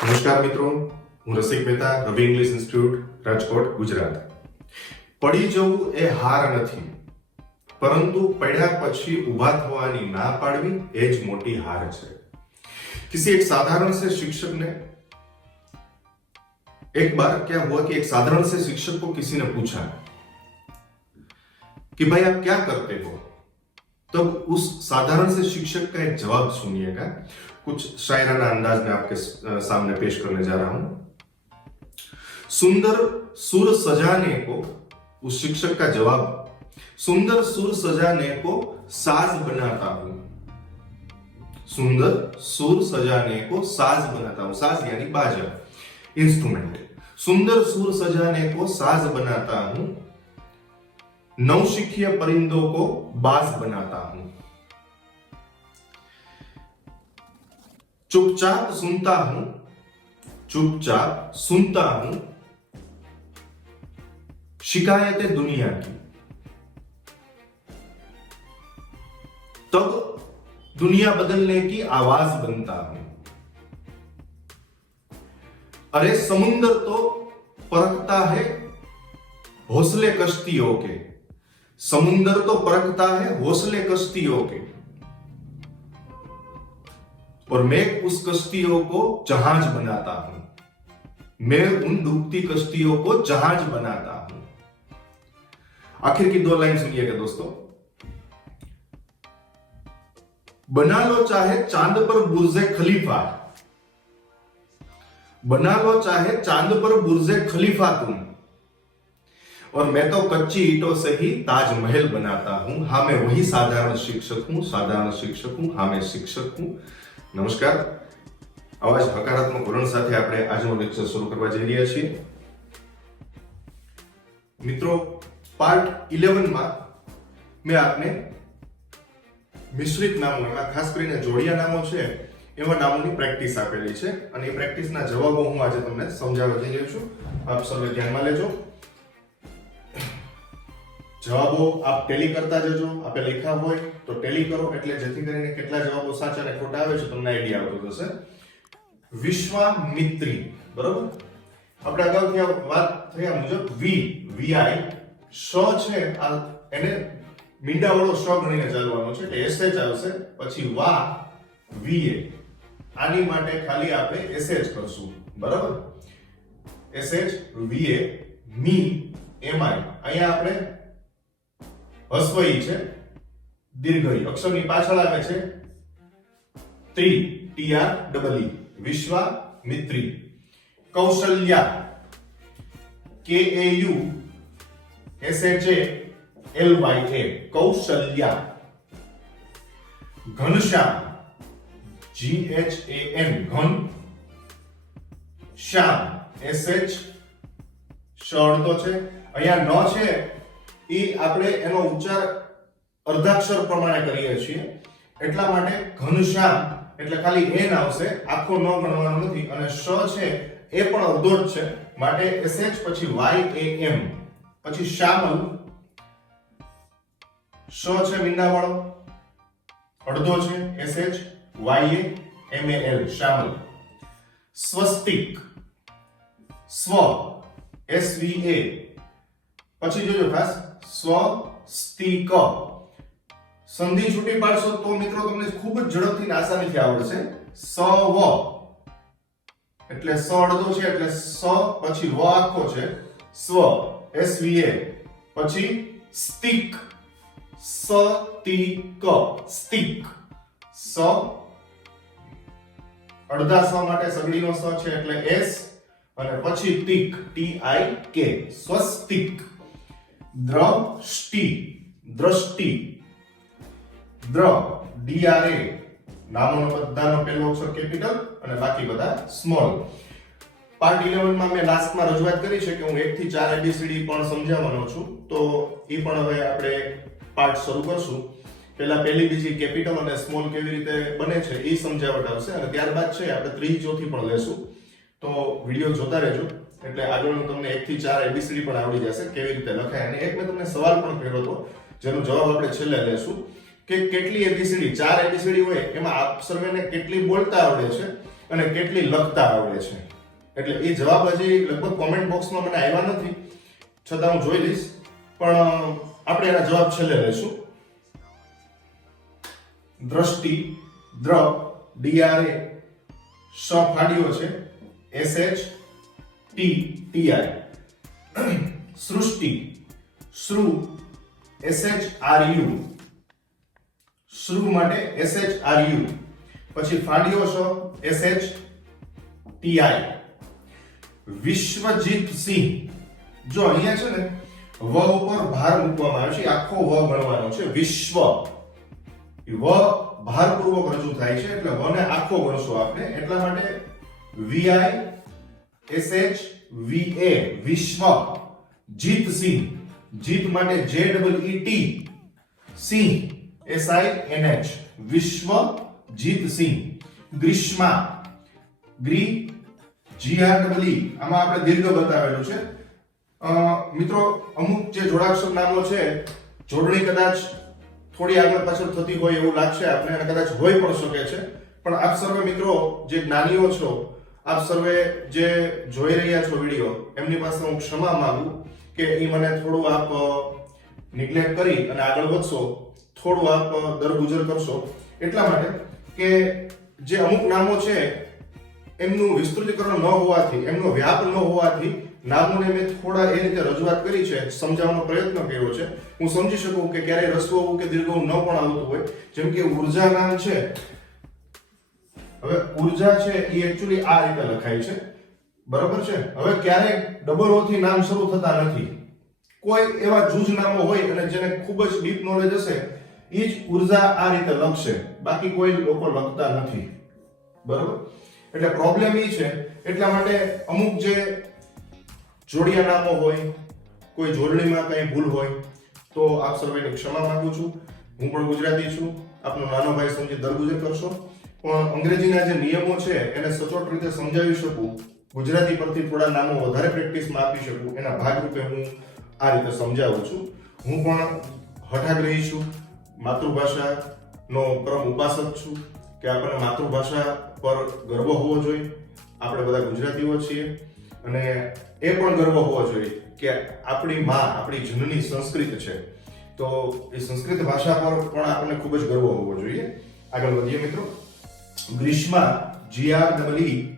નમસ્કાર મિત્રો, હું રસિક મહેતા, રવિ ઇંગ્લિશ ઇન્સ્ટિટ્યૂટ, રાજકોટ, ગુજરાત. પડી જવું એ હાર નથી, પરંતુ પડ્યા પછી ઊભા થવાની ના પાડવી એ જ મોટી હાર છે. किसी एक साधारण से शिक्षक ने एक बार क्या हुआ कि एक साधारण से शिक्षक को किसी ने पूछा कि भाई आप क्या करते हो. तब उस साधारण से शिक्षक का एक जवाब सुनिएगा. कुछ शायराना अंदाज में आपके सामने पेश करने जा रहा हूं. सुंदर सुर सजाने को, उस शिक्षक का जवाब, सुंदर सुर सजाने को साज बनाता हूं. सुंदर सुर सजाने को साज बनाता हूं. साज यानी बाजा, इंस्ट्रूमेंट. सुंदर सुर सजाने को साज बनाता हूं, नौशिखिए परिंदों को बाज बनाता हूं. चुपचाप सुनता हूं, चुपचाप सुनता हूं शिकायतें दुनिया की, तब दुनिया बदलने की आवाज बनता हूं. अरे समुंदर तो परखता है हौसले कश्तियों के, समुंदर तो परखता है हौसले कश्तियों के, और मैं उस कश्तियों को जहाज बनाता हूं. मैं उन डूबती कश्तियों को जहाज बनाता हूं. आखिर की 2 लाइन सुनिएगा दोस्तों. बना लो चाहे चांद पर बुर्जे खलीफा, बना लो चाहे चांद पर बुर्जे खलीफा तुम, और मैं तो कच्ची ईंटों से ही ताजमहल बनाता हूं. हाँ, मैं वही साधारण शिक्षक हूं, साधारण शिक्षक हूं. हाँ, मैं शिक्षक हूं. नमस्कार. आवाज હકારાત્મક વલણ સાથે આપણે આજનો લેક્ચર શરૂ કરવા જઈ રહ્યા છીએ. મિત્રો, પાર્ટ 11 માં મેં આપને મિશ્રિત નામો, એમાં ખાસ કરીને જોડિયા નામો છે એવા નામોની પ્રેક્ટિસ આપેલી છે, અને એ પ્રેક્ટિસના જવાબો હું આજે તમને સમજાવવા જઈ રહ્યો છું. આપ સૌએ ધ્યાનમાં લેજો. જવાબો આપ ટેલી કરતા જજો. આપે લખ્યા હોય તો ટેલી કરો, એટલે જેથી કરીને કેટલા જવાબો સાચા અને ખોટા આવે છે તમને આઈડિયા આવતો જશે. વિશ્વામિત્રી, બરોબર. આપણે અગાઉથી વાત થયા મુજબ વીઆઈ શ છે, આ એને મીંડાવાળો શ ગણીને ચાલવાનો છે, એટલે એસએચ આવશે. પછી વા વીએ, આની માટે ખાલી આપણે એસએચ કરશું, બરાબર. એસએચ વીએ, મી એમઆઈ, અહીંયા આપણે હસ્વઈ છે, દીર્ઘઈ અક્ષરની પાછળ આવે છે TR double E. Vishwamitri. Kaushalya, KAU SHLY, Kaushalya. Ghanshyam, GHAN, Ghan Shyam, SH શ અડધો છે. અહીંયા ન છે એ આપણે એનો ઉચ્ચાર અર્ધાક્ષર પ્રમાણે કરીએ છીએ, એટલા માટે ઘનશ્યામ એટલે ખાલી એન આવશે, આખો ન ગણવાનો નથી. અને શ છે એ પણ અડધો જ છે, માટે એસએચ પછી વાય એ એમ, પછી શ્યામલ, શ છે મીંડાવાળો, અડધો છે, SH Y M A L, Shyamal. Swastik, સ્વ એસવીએ, પછી જોજો ખાસ સ્વસ્તિક. સંધિ છૂટી પાડશો તો મિત્રો તમને ખૂબ જ ઝડપથી આસાનીથી આવડશે. સવ એટલે સ અડધો છે, એટલે સ પછી વ આખો છે, સ્વ એસવીએ, પછી સ્તિક, સ્તિક, સ્તિક. સ અડધા સ માટે સગડીનો સ છે એટલે એસ, અને પછી તિક, ટીઆઈ કે, સ્વસ્તિક. દ્રષ્ટિ, દ્રષ્ટિ, દ્ર ડીઆરએ, નામોનો બધાનો પહેલો અક્ષર કેપિટલ અને બાકી બધા સ્મોલ. પાર્ટ 11 માં મેં લાસ્ટમાં રજૂઆત કરી છે કે હું 1 થી 4 એબીસીડી પણ સમજાવવાનો છું, તો એ પણ હવે આપણે પાર્ટ શરૂ કરશું. પહેલા પહેલી બીજી કેપિટલ અને સ્મોલ કેવી રીતે બને છે એ સમજાવટ આવશે, અને ત્યારબાદ છે આપણે ત્રીજી ચોથી પણ લેશું. તો વિડિયો જોતા રહેજો, એટલે આગળનું તમને 1 થી 4 એબીસીડી પણ આવડી જશે કેવી રીતે લખાય. અને એક મેં તમને સવાલ પણ કર્યો હતો જેનો જવાબ આપણે છેલ્લે લેશું કે કેટલી એબીસીડી, 4 એબીસીડી હોય એમાં આપ સર્વેને કેટલી બોલતા આવડે છે અને કેટલી લખતા આવડે છે. એટલે એ જવાબ હજી લગભગ કોમેન્ટ બોક્સમાં મને આવ્યા નથી, છતાં હું જોઈ લઈશ, પણ આપણે એના જવાબ છેલ્લે લઈશું. દ્રષ્ટિ, દ્ર, DRA, શ ફાડ્યો છે, SH, TI. સૃષ્ટિ, શ્રુ, SHRU, શ્રુ માટે SHRU. પછી ફાડ્યો છે SHTI. વિશ્વજીત સિંહ, જો અહીંયા છે ને વ ઉપર ભાર મૂકવામાં આવ્યો છે, આખો વ ગણવાનો છે. વિશ્વ, વ ભારપૂર્વક રજૂ થાય છે એટલે વ ને આખો ગણશો આપણે, એટલા માટે VISHVA, વિશ્વ. જીત સિંહ, જીત માટે ZEET, સિંહ SINH, વિશ્વ જીત સિંહ. ગ્રીષ્મા, GREE, આમાં આપણે દીર્ઘ બતાવેલું છે. મિત્રો અમુક જે જોડાક્ષર નામો છે, જોડણી કદાચ થોડી આગળ પાછળ થતી હોય એવું લાગશે આપને, અને કદાચ હોય પણ શકે છે, પણ આપ સર્વે મિત્રો જે જ્ઞાનીઓ છો, આપ સર્વે જે જોઈ રહ્યા છો વિડીયો, એમની પાસે હું ક્ષમા માંગુ કે એ મને થોડું આપ નિગ્લેક્ટ કરી અને આગળ વધશો, થોડું આપ દરગુજર કરશો, એટલા માટે કે જે અમુક નામો છે એમનું વિસ્તૃતીકરણ ન હોવાથી, એમનો વ્યાપ ન હોવાથી નામોને મેં થોડા એ રીતે રજૂઆત કરી છે, સમજાવવાનો પ્રયત્ન કર્યો છે. હું સમજી શકું કે ક્યારેય રસ્વ કે દીર્ઘ ન પણ આવતું હોય, જેમ કે ઉર્જા નામ છે. હવે ઉર્જા છે એ એકચ્યુઅલી આ રીતે લખાય છે, બરાબર છે. હવે ક્યારેય ડબલ ઓ થી નામ શરૂ થતા નથી. કોઈ એવા જૂજ નામો હોય અને જેને ખૂબ જ ડીપ નોલેજ હશે એ જ ઉર્જા આ રીતે લખશે, બાકી કોઈ લોકો લખતા નથી, બરાબર. એટલે પ્રોબ્લેમ એ છે, એટલા માટે અમુક જે જોડિયા નામો હોય, કોઈ જોડણીમાં કંઈ ભૂલ હોય તો આપ સર્વેની ક્ષમા માંગુ છું. હું પણ ગુજરાતી છું, આપનો નાનો ભાઈ સમજી દરગુજર કરશો, પણ અંગ્રેજીના જે નિયમો છે એને સચોટ રીતે સમજાવી શકું, ગુજરાતી પરથી થોડા નામો વધારે પ્રેક્ટિસમાં આપી શકું, એના ભાગરૂપે હું આ રીતે સમજાવું છું. હું પણ હઠાગ્રહી છું, માતૃભાષાનો પરમ ઉપાસક છું કે આપણને માતૃભાષા પર ગર્વ હોવો જોઈએ. આપણે બધા ગુજરાતીઓ છીએ અને એ પણ ગર્વ હોવો જોઈએ કે આપણી માં, આપણી જનની સંસ્કૃત છે, તો એ સંસ્કૃત ભાષા પર પણ આપણને ખૂબ જ ગર્વ હોવો જોઈએ. આગળ વધીએ મિત્રો. ગ્રીષ્મા, GREESHMA,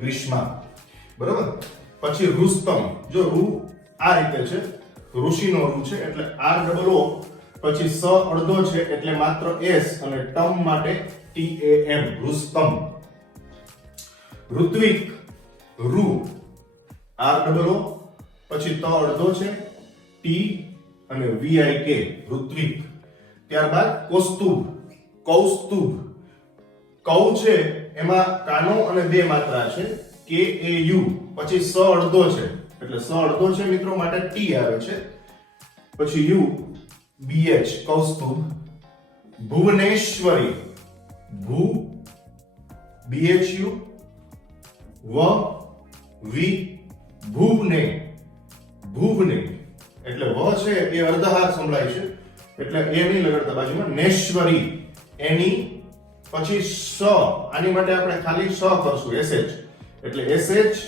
ગ્રીષ્મા, બરોબર. પછી રુસ્તમ, જો રૂ આ રીતે છે, ઋષિનો રૂ છે એટલે ROO, પછી સ અડધો છે એટલે માત્ર S, અને ટમ માટે TAM, રુસ્તમ. ઋત્વિક, રૂ ROO, પછી ત અડધો છે T અને VIK, ઋત્વિક. ત્યારબાદ કૌસ્તુભ, કૌસ્તુભ. કૌ છે એમાં કાનો અને બે માત્રા છે, KAU, પછી સ અડધો છે એટલે સ અડધો છે મિત્રો માટે T આવે છે, પછી U, BH, કૌસ્તુભ. ભુવનેશ્વરી, ભૂ, BHU, વ, વી, ભુવને, ભુવને. એટલે વ છે એ અર્ધહાર સંભળાય છે એટલે એ નહીં લગાડતા બાજુમાં. નેશ્વરી, એની, પછી સ, આની માટે આપણે ખાલી સ કરશું, SH, એટલે SH,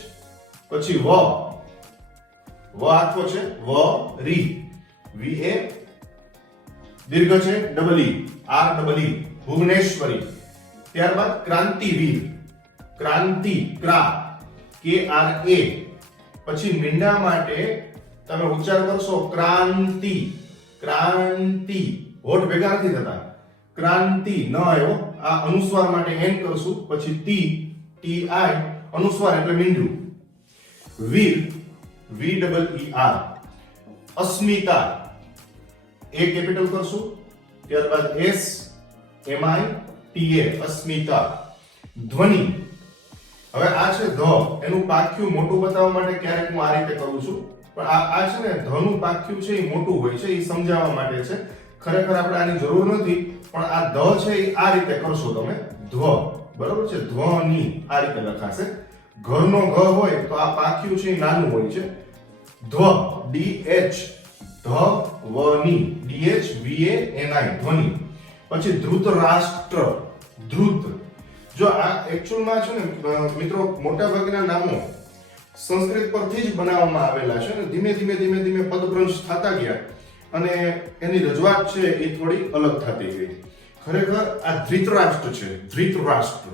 પછી વ આખો છે, વ, રી, VA, દીર્ઘ છે ડબલ E, REE, ભુવનેશ્વરી. ત્યારબાદ ક્રાંતિવીર, ક્રાંતિ, ક્રા, KRA. પછી મીંડા માટે તમે ઉચ્ચાર કરશો ક્રાંતિ, ક્રાંતિ, હોઠ ભેગા નથી થતા, ક્રાંતિ ન આવ્યો, આ અનુસ્વાર માટે એન કરશું, પછી TI, અનુસ્વાર એટલે મીંડું. વીર, VEER. અસ્મિતા, A કેપિટલ કરશું, ત્યારબાદ SMITA, અસ્મિતા. ધ્વનિ, હવે આ છે ધ, એનું પાખ્યું મોટું બતાવવા માટે ક્યારેક હું આ રીતે કરું છું, પણ આ છે ને ધનું પાખ્યું છે એ મોટું હોય છે, એ સમજાવવા માટે છે. ખરેખર આપણે આની જરૂર નથી, પણ આ ધ છે એ આ રીતે કરશો તમે, ધ્વ, બરોબર છે, ધ્વનિ આ રીતે લખાશે. ઘરનો ઘ હોય તો આ પાખ્યું છે એ નાનું હોય છે. ધ્વ, DH, ધ્વનિ, DHVANI, ધ્વનિ. પછી ધૃતરાષ્ટ્ર, ધૃત, જો આ એકચ્યુઅલમાં છે ને મિત્રો મોટાભાગના નામો સંસ્કૃત પરથી જ બનાવવામાં આવેલા છે ને ધીમે ધીમે પદભ્રંશ થતા ગયા અને એની રજૂઆત છે એ થોડી અલગ થતી ગઈ. ખરેખર આ ધૃતરાષ્ટ્ર છે, ધૃતરાષ્ટ્ર.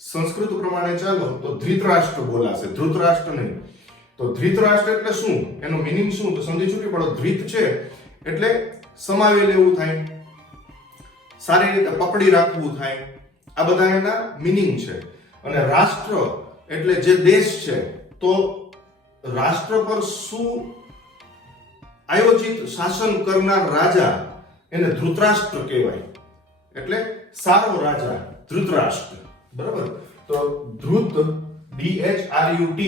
સંસ્કૃત પ્રમાણે ચાલો તો ધૃતરાષ્ટ્ર બોલાશે, ધૃતરાષ્ટ્ર નહીં. તો ધૃતરાષ્ટ્ર એટલે શું, એનો મીનિંગ શું, તો સમજી ચૂકી પડો. ધૃત છે એટલે સમાવી લેવું થાય, સારી રીતે પકડી રાખવું થાય, આ બધા એના મીનિંગ છે. અને રાષ્ટ્ર એટલે જે દેશ છે, તો રાષ્ટ્ર પર શું આયોજિત શાસન કરનાર રાજા એને ધૃતરાષ્ટ્ર કહેવાય. એટલે સારો રાજા, ધૃતરાષ્ટ્ર. બરાબર. તો ધૃત DHRUT,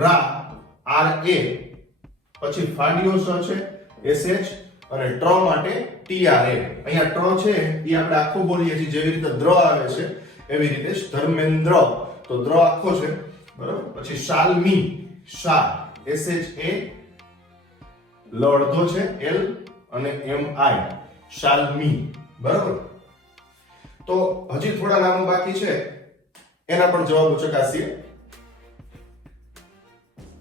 રા RA, પછી ફાડ્યો સ છે SH અને ટ્ર માટે TRA. અહીંયા ટ્ર છે એ આપણે આખો બોલીએ છીએ, જેવી રીતે દ્ર આવે છે એવી રીતે ધર્મેન્દ્ર, તો દ્ર આખો છે. બરાબર. પછી શાલ્મી, શા SHA, લ અડધો છે L અને MI, શાલ્મી. બરાબર. તો હજી થોડા નામો બાકી છે, એના પણ જવાબો ચકાસીએ.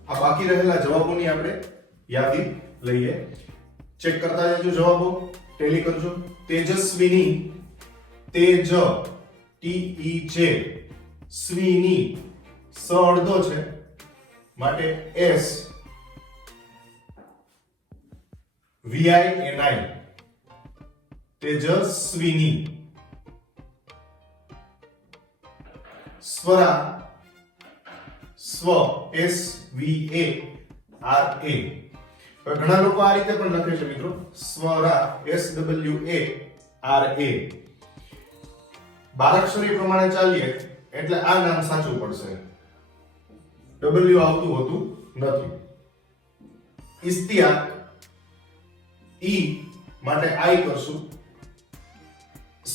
આ બાકી રહેલા જવાબોની આપણે યાદી લઈએ. ચેક કરતા જજો જવાબો, ટેલી કરજો. તેજસ્વીની, તેજ TEJ, સ્વીની સ અડધો છે માટે S, VINI, તેજસ્વીની. સ્વરા, સ્વ SVARA. ઘણા લોકો આ રીતે પણ લખે છે મિત્રો, સ્વરા SWARA. બારાક્ષરી પ્રમાણે ચાલીએ એટલે આ નામ સાચું પડશે, W આવતું હોતું નથી. ઇસ્તિયાક, ઈ માટે આઈ કરશું.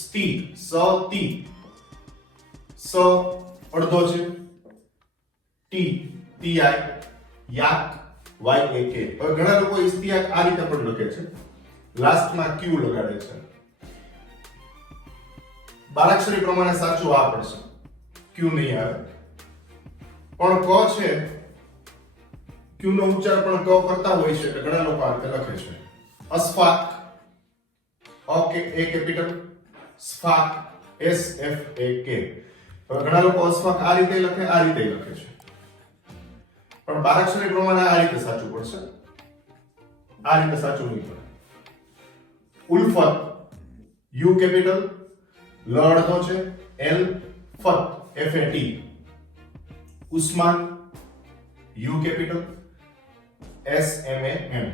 સ્તી, સતી, સ અડધો છે, ટી TI, યાક YAK. હવે ઘણા લોકો ઇસ્તિયાક આ રીતે પણ લખે છે, લાસ્ટમાં Q લગાડે છે. બારાક્ષરી પ્રમાણે સાચું આ પડશે, Q નહીં આવે. પણ ક છે, Q નો ઉચ્ચાર પણ ક કરતા હોય છે એટલે ઘણા લોકો આ રીતે લખે છે. અસ્ફાક, A કેપિટલ, સ્ફાક SFAK. હવે ઘણા લોકો અસ્ફાક આ રીતે લખે, આ રીતે લખે છે, પણ બારાક્ષરી પ્રમાણે આ રીતે સાચું પડશે, આ રીતે સાચું નહીં પડે. ઉલ્ફત, U કેપિટલ, લ અડધો છે L, ફત FAT. Usman, U capital, SMAN.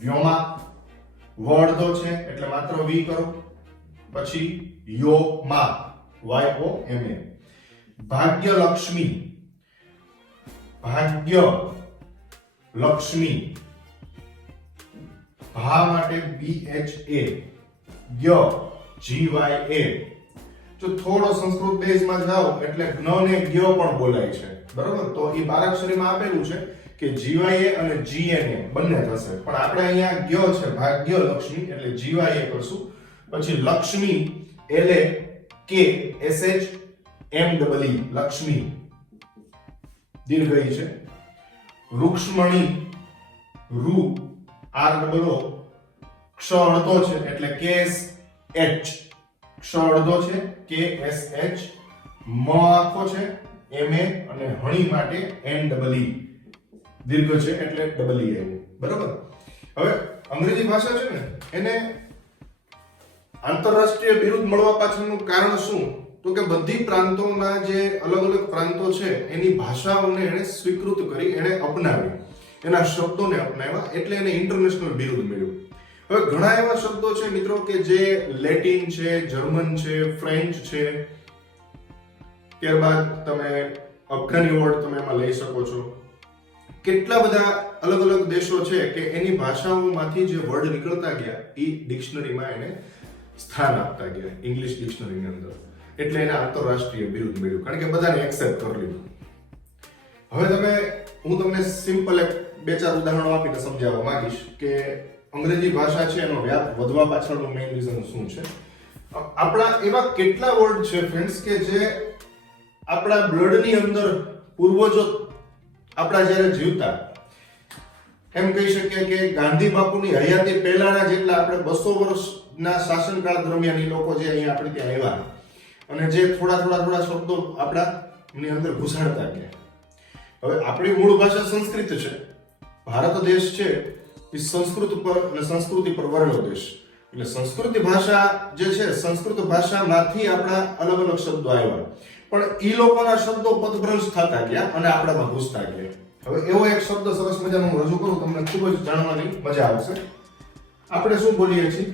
Vyoma, વ અડધો છે એટલે માત્ર V કરો, પછી યોમા, YOMA. ભાગ્યલક્ષ્મી, ભાગ્ય લક્ષ્મી, ભા માટે BHA, ય GYA. જો થોડો સંસ્કૃત બેઝમાં જાઓ એટલે જ્ઞ ને જ્ઞ પણ બોલાય છે. બરાબર. તો એ બારાક્ષરીમાં આપેલું છે કે GYA અને GNA બંને થશે, પણ આપણે અહીંયા જ્ઞ છે ભાગ્ય લક્ષ્મી એટલે GYA કરશું. પછી Lakshmi, LA K SH MEE, Lakshmi દીર્ઘઈ છે. રૂક્ષ્મણી, રૂ ROO, ક્ષ અડધો છે એટલે KSH, ક્ષ અડધો છે KSH. મ આખો છે MA અને હણી માટે NEE, દીર્ઘ છે એટલે EE આવ્યું. બરાબર. હવે અંગ્રેજી ભાષા છે ને એને આંતરરાષ્ટ્રીય બિરુદ મળવા પાછળનું કારણ શું, તો કે બધી પ્રાંતોના જે અલગ અલગ પ્રાંતો છે એની ભાષાઓને એને સ્વીકૃત કરી, એને અપનાવી, એના શબ્દોને અપનાવ્યા, એટલે એને ઇન્ટરનેશનલ બિરુદ મળ્યું. હવે ઘણા એવા શબ્દો છે મિત્રો કે જે લેટિન છે, જર્મન છે, ફ્રેન્ચ છે, ત્યારબાદ તમે અફઘાની વર્ડ તમે એમાં લઈ શકો છો. કેટલા બધા અલગ અલગ દેશો છે કે એની ભાષાઓમાંથી જે વર્ડ નીકળતા ગયા એ ડિક્શનરીમાં એને સ્થાન આપતા ગયા, ઇંગ્લિશ ડિક્શનરીની અંદર. એટલે એને આંતરરાષ્ટ્રીય બિરુદ મળ્યું, કારણ કે બધાને એક્સેપ્ટ કરી લીધું. હવે હું તમને સિમ્પલ એક બે ચાર ઉદાહરણો આપીને સમજાવવા માંગીશ કે અંગ્રેજી ભાષા છે એનો વ્યાપ વધવા પાછળનું મેઇન રીઝન શું છે. આપણા એવા કેટલા વર્ડ છે ફ્રેન્ડ્સ કે જે આપણા બ્લડની અંદર પૂર્વજો આપણા જ્યારે જીવતા, એમ કહી શકીએ કે ગાંધી બાપુની હયાતી પહેલાના જેટલા આપણે 200 વર્ષના શાસનકાળ દરમિયાન એ લોકો જે અહીંયા આપણે ત્યાં આવ્યા અને જે થોડા શબ્દો આપણાની અંદર ઘુસાડતા ગયા. હવે આપણી મૂળ ભાષા સંસ્કૃત છે. ભારત દેશ છે એ સંસ્કૃત પર અને સંસ્કૃતિ પર વરેલો દેશ. એટલે સંસ્કૃત ભાષા જે છે, સંસ્કૃત ભાષામાંથી આપણા અલગ અલગ શબ્દો આવ્યા, પણ ઈ લોકોના શબ્દો પદભ્રંશ થતા ગયા અને આપણામાં ઘૂસતા ગયા. હવે એવો એક શબ્દ સરસ મજાનો હું રજૂ કરું, તમને ખૂબ જ જાણવાની મજા આવશે. આપણે શું બોલીએ છીએ?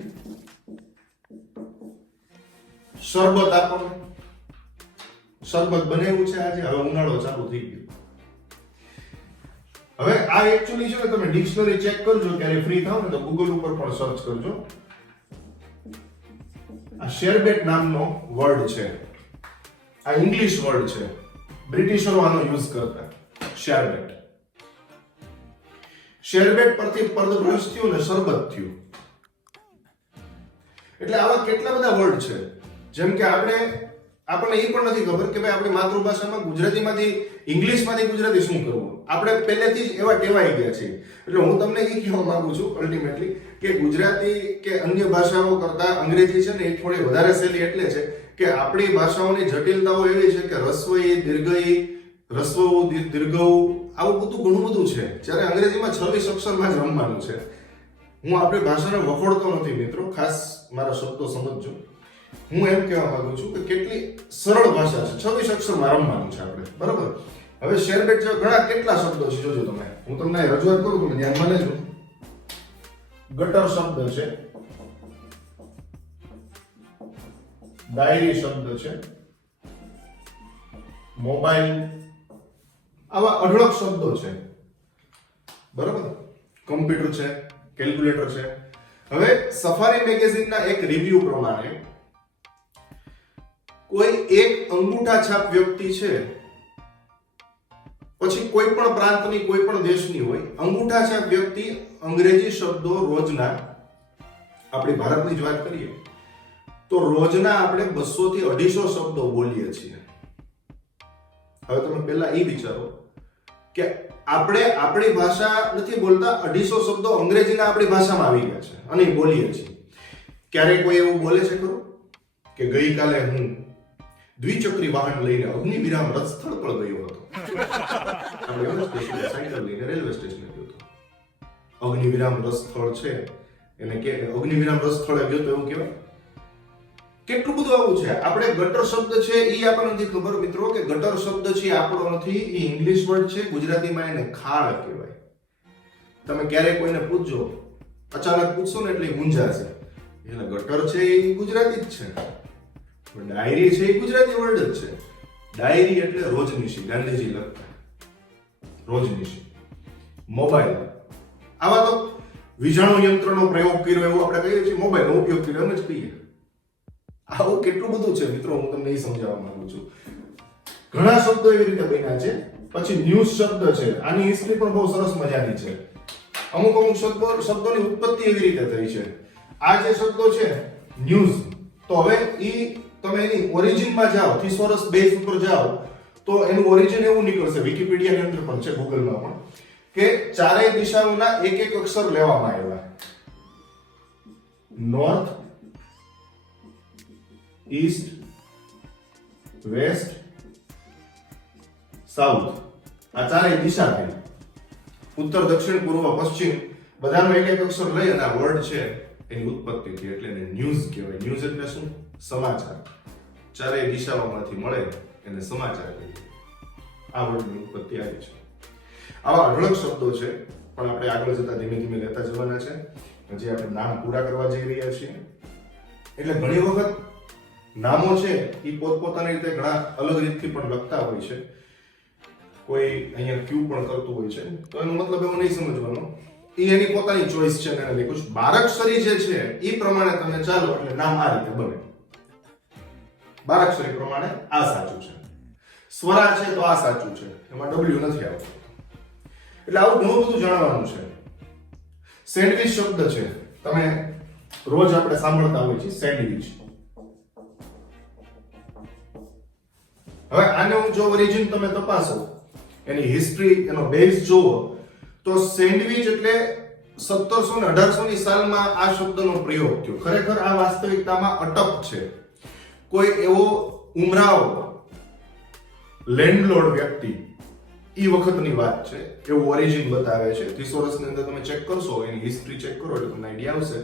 શરબત. આપણને શરબત બનાવ્યું છે આજે. હવે ઉનાળો ચાલુ થઈ ગયો. હવે આ એકચ્યુઅલી છે ને, તમે ડિક્શનરી ચેક કરજો ક્યારે ફ્રી થાવ ને તો ગૂગલ ઉપર પણ સર્ચ કરજો. આ શેરબેટ નામનો વર્ડ છે. આ ઇંગ્લિશ વર્ડ છે. બ્રિટિશરો આનો યુઝ કરતા. શેરબેટ. શેરબેટ પરથી પદભ્રંશ થયું ને શરબત થયું. એટલે આવા કેટલા બધા વર્ડ છે. જેમ કે આપણને એ પણ નથી ખબર કે ભાઈ આપણી માતૃભાષામાં ગુજરાતીમાંથી ઇંગ્લિશમાંથી ગુજરાતી શું કરવું. આપણે પહેલેથી જ એવા ટેવાઈ ગયા છીએ. એટલે હું તમને એ કહેવા માંગુ છું અલ્ટિમેટલી કે ગુજરાતી કે અન્ય ભાષાઓ કરતા અંગ્રેજી છે ને એ થોડી વધારે સહેલી એટલે છે કે આપણી ભાષાઓની જટિલતાઓ એવી છે કે રસ્વઈ, દીર્ઘઈ, રસ્વ, દીર્ઘ, આવું બધું ઘણું બધું છે. જ્યારે અંગ્રેજીમાં 26 અક્ષરમાં જ રમવાનું છે. હું આપણી ભાષાને વખોડતો નથી મિત્રો, ખાસ મારા શબ્દો સમજજો. હું એમ કહેવા માંગુ છું કે કેટલી સરળ ભાષા છે. 26 અક્ષરમાં રમવાનું છે આપણે, બરાબર. હવે શેરબેટ જેવા ઘણા કેટલા શબ્દો છે, જોજો તમે. હું તમને રજૂઆત કરું, તમે ધ્યાનમાં લેજો. ગટર શબ્દ છે, ડાયરી શબ્દ છે, મોબાઈલ, આવા અઢળક શબ્દો છે, બરાબર. કમ્પ્યુટર છે, કેલ્ક્યુલેટર છે. હવે સફારી મેગેઝિનના એક રિવ્યુ પ્રમાણે કોઈ એક અંગૂઠા છાપ વ્યક્તિ છે, પછી કોઈ પણ પ્રાંતની કોઈ પણ દેશની હોય, અંગૂઠા છાપ વ્યક્તિ અંગ્રેજી શબ્દો રોજના, આપણી ભારતની જ વાત કરીએ તો રોજના આપણે 200 થી 250 શબ્દો બોલીએ છીએ. હવે તમે પહેલા એ વિચારો કે આપણે આપણી ભાષા નથી બોલતા, 250 શબ્દો અંગ્રેજીના આપણી ભાષામાં આવી ગયા છે અને બોલીએ છીએ. ક્યારે કોઈ એવું બોલે છે ખરું કે ગઈકાલે હું દ્વિચક્રી વાહન લઈને અગ્નિ વિરામ રથ સ્થળ પર ગયો હતો? સાયકલ લઈને રેલવે સ્ટેશન ગયો હતો. અગ્નિ વિરામ રથ સ્થળ છે એને કે અગ્નિ વિરામ રથ સ્થળે ગયો તો એવું કહેવાય? કેટલું બધું આવું છે. આપણે ગટર શબ્દ છે એ આપણને નથી ખબર મિત્રો કે ગટર શબ્દ છે આપણો નથી, એ ઇંગ્લિશ વર્ડ છે. ગુજરાતીમાં એને ખાળ કહેવાય. તમે ક્યારેક કોઈને પૂછજો, અચાનક પૂછશો ને એટલે મૂંઝાશે. એટલે ગટર છે એ ગુજરાતી જ છે, ડાયરી છે એ ગુજરાતી વર્ડ જ છે. ડાયરી એટલે રોજનીશી, ગાંધીજી લખતા રોજનીશી. મોબાઈલ, આવા તો વીજાણુ યંત્રનો પ્રયોગ કર્યો એવું આપણે કહીએ છીએ, મોબાઈલનો ઉપયોગ કર્યો એમ જ કહીએ. આવું કેટલું બધું છે મિત્રો, હું તમને એ સમજાવવા માંગુ છું. ઘણા શબ્દો એવી રીતે બન્યા છે. પછી ન્યૂઝ શબ્દ છે, આની હિસ્ટ્રી પણ બહુ સરસ મજાની છે. અમુક શબ્દોની ઉત્પત્તિ એવી રીતે થઈ છે. આ જે શબ્દો છે ન્યૂઝ, તો હવે તમે એની ઓરિજિનમાં જાઓ, થિસોરસ બેઝ ઉપર જાઓ તો એનું ઓરિજિન એવું નીકળશે. વિકિપીડિયાની અંદર પણ છે, ગૂગલમાં પણ, કે ચારેય દિશાઓના એક અક્ષર લેવામાં આવ્યા. નોર્થ, ઈસ્ટ, વેસ્ટ, સાઉથ, આ ચારેય દિશા થઈ. ઉત્તર, દક્ષિણ, પૂર્વ, પશ્ચિમ બધાનો એક અક્ષર લઈ અને આ વર્ડ છે એની ઉત્પત્તિ થઈ. એટલે એને ન્યૂઝ કહેવાય. ન્યૂઝ એટલે શું? સમાચાર. ચારેય દિશાઓમાંથી મળે એને સમાચાર કહીએ. આ વર્ડની ઉત્પત્તિ આવી છે. આવા અઢળક શબ્દો છે, પણ આપણે આગળ જતા ધીમે ધીમે લેતા જવાના છે. હજી આપણે નામ પૂરા કરવા જઈ રહ્યા છીએ. એટલે ઘણી વખત નામો છે એ પોતપોતાની રીતે ઘણા અલગ રીતથી પણ લખતા હોય છે. કોઈ અહીંયા ક્યુ પણ કરતું હોય છે, તો એનો મતલબ એવો નહીં સમજવાનો, એ એની પોતાની ચોઈસ છે. એને લખું છું બારાક્ષરી જે છે એ પ્રમાણે તમે ચાલો એટલે નામ આ રીતે બને. બારાક્ષરી પ્રમાણે આ સાચું છે, સ્વરા છે તો આ સાચું છે, એમાં ડબલ્યુ નથી આવતું. એટલે આવું ઘણું બધું જાણવાનું છે. સેન્ડવિચ શબ્દ છે, તમે રોજ આપણે સાંભળતા હોય છે સેન્ડવિચ. હવે આને હું જો ઓરિજિન તમે તપાસો, એની હિસ્ટ્રી, એનો બેઝ જુઓ, તો સેન્ડવિચ એટલે 1700 ને 1800 ની સાલમાં આ શબ્દનો પ્રયોગ થયો. ખરેખર આ વાસ્તવિકતામાં અટક છે. કોઈ એવો ઉમરાવ લેન્ડલોર્ડ વ્યક્તિ ઈ વખતની વાત છે, એવું ઓરિજિન બતાવે છે. થિસોરસની અંદર તમે ચેક કરશો, એની હિસ્ટ્રી ચેક કરો એટલે તમને આઈડિયા આવશે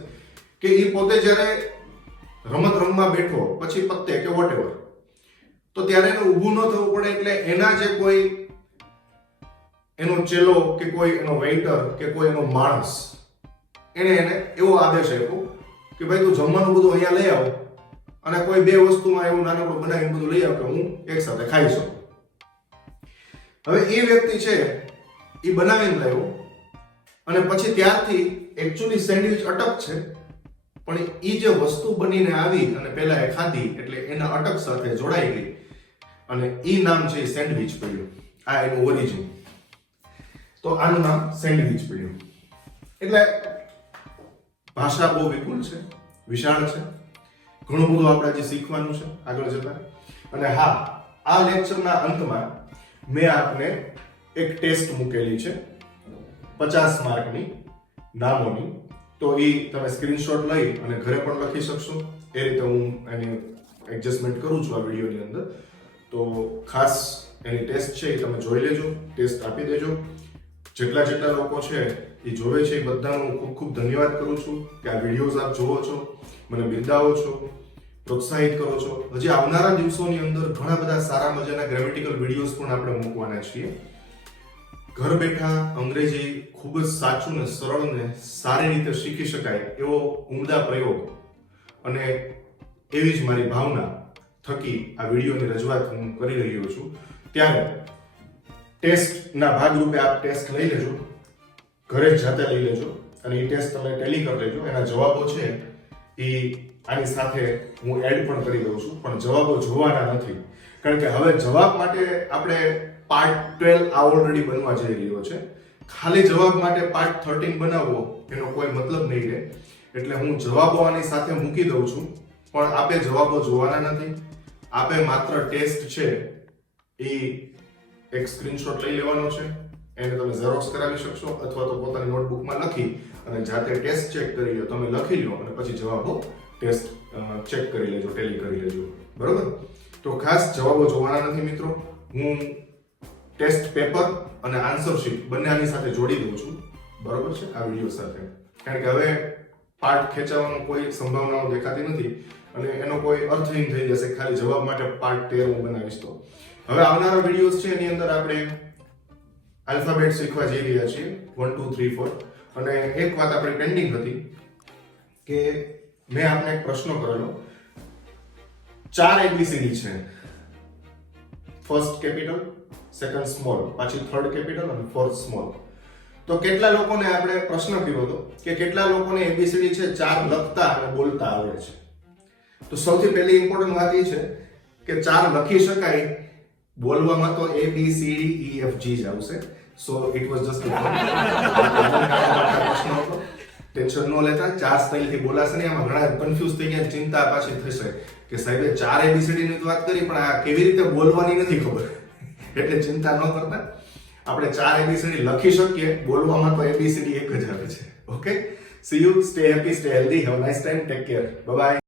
કે ઈ પોતે જ્યારે રમત રમવા બેઠો, પછી પત્તે કે વોટેવર, તો ત્યારે એને ઊભું ન થવું પડે, એટલે એના જે કોઈ એનો ચેલો કે કોઈ એનો વેઇટર કે કોઈ એનો માણસ, એને એવો આદેશ આપ્યો કે ભાઈ તું જમવાનું બધું અહીંયા લઈ આવ, અને કોઈ બે વસ્તુમાં એવું નાનકડું બનાવીને બધું લઈ આવ કે હું એક સાથે ખાઈ શકું. હવે એ વ્યક્તિ છે એ બનાવીને લાવ્યો, અને પછી ત્યારથી એકચ્યુઅલી સેન્ડવિચ અટક છે, પણ એ જે વસ્તુ બનીને આવી અને પહેલા એ ખાધી એટલે એના અટક સાથે જોડાઈ ગઈ, અને ઈ નામ છે સેન્ડવિચ પડ્યું. આ એનું ઓરિજિન. તો આનું નામ સેન્ડવિચ પડ્યું. એટલે ભાષા બહુ વિપુલ છે, વિશાળ છે, ઘણું બધું આપણે જે શીખવાનું છે આગળ જતા. અને હા, આ લેક્ચરના અંતમાં મેં આપને એક ટેસ્ટ મૂકેલી છે 50 માર્કની નામોની. તો એ તમે સ્ક્રીનશોટ લઈ અને ઘરે પણ લખી શકશો. એ રીતે હું એની એડજસ્ટમેન્ટ કરું છું આ વિડીયોની અંદર. તો ખાસ એની ટેસ્ટ છે એ તમે જોઈ લેજો, ટેસ્ટ આપી દેજો. જેટલા લોકો છે એ જોવે છે એ બધાનો ખૂબ ખૂબ ધન્યવાદ કરું છું કે આ વિડીયોઝ આપ જોવો છો, મને બિરદાવો છો, પ્રોત્સાહિત કરો છો. હજી આવનારા દિવસોની અંદર ઘણા બધા સારા મજાના ગ્રામેટિકલ વિડીયોઝ પણ આપણે મૂકવાના છીએ. ઘર બેઠા અંગ્રેજી ખૂબ જ સાચું ને સરળ ને સારી રીતે શીખી શકાય એવો ઉમદા પ્રયોગ અને એવી જ મારી ભાવના થકી આ વિડીયોની રજૂઆત હું કરી રહ્યો છું. ત્યારે ટેસ્ટના ભાગરૂપે આપ ટેસ્ટ લઈ લેજો, ઘરે જ જાતે લઈ લેજો, અને એ ટેસ્ટ તમે ટેલી કરી લેજો. એના જવાબો છે એ આની સાથે હું એડ પણ કરી દઉં છું, પણ જવાબો જોવાના નથી, કારણ કે હવે જવાબ માટે આપણે પાર્ટ 12 આ ઓલરેડી બનવા જઈ રહ્યો છે. ખાલી જવાબ માટે પાર્ટ 13 બનાવવો એનો કોઈ મતલબ નહીં રહે. એટલે હું જવાબો આની સાથે મૂકી દઉં છું, પણ આપે જવાબો જોવાના નથી. આપે માત્ર ટેસ્ટ છે એ એક સ્ક્રીનશોટ લઈ લેવાનો છે, એને તમે ઝેરોક્સ કરાવી શકશો, અથવા તો પોતાની નોટબુકમાં લખી અને જાતે ટેસ્ટ ચેક કરી લો. તમે લખી લો અને પછી જવાબો ટેસ્ટ ચેક કરી લેજો, ટેલી કરી લેજો. બરોબર? તો ખાસ જવાબો જોવાના નથી મિત્રો. હું ટેસ્ટ પેપર અને આન્સર શીટ બંને આની સાથે જોડી દઉં છું. બરોબર છે? આ વિડીયો સાથે, કારણ કે હવે પાર્ટ ખેંચાવાનો કોઈ સંભાવનાઓ દેખાતી નથી અને એનો કોઈ અર્થહીન થઈ જશે ખાલી જવાબ માટે પાર્ટ 13 હું બનાવીશ. તો હવે આવનારા વિડીયોઝ છે એની અંદર આપણે આલ્ફાબેટ શીખવા જઈ રહ્યા છીએ 1 2 3 4. અને એક વાત આપણી પેન્ડિંગ હતી કે મેં આપને એક પ્રશ્ન કરેલો. 4 ABCD છે. ફર્સ્ટ કેપિટલ, સેકન્ડ સ્મોલ, પાછી થર્ડ કેપિટલ અને ફોર્થ સ્મોલ. તો કેટલા લોકોને આપણે પ્રશ્ન કર્યો હતો કે કેટલા લોકોને ABCD છે 4 લખતા અને બોલતા આવડે છે? તો સૌથી પહેલી ઇમ્પોર્ટન્ટ વાત એ છે કે 4 લખી શકાય, બોલવામાં તો ABCDEFG જ આવશે. સો ઇટ વોઝ જસ્ટ પ્રશ્ન હતો. ટેન્શન ન લેતા, 4 સ્ટાઇલથી બોલાશે નહીં. આમાં ઘણા કન્ફ્યુઝ થઈ ગયા, ચિંતા પાછી થશે કે સાહેબે 4 ABCD ની વાત કરી પણ આ કેવી રીતે બોલવાની નથી ખબર. એટલે ચિંતા ન કરતા, આપણે 4 ABCD લખી શકીએ, બોલવામાં તો ABCD એક જ આવે છે. Okay, C you, stay happy, stay healthy, have a nice time, take care, bye bye.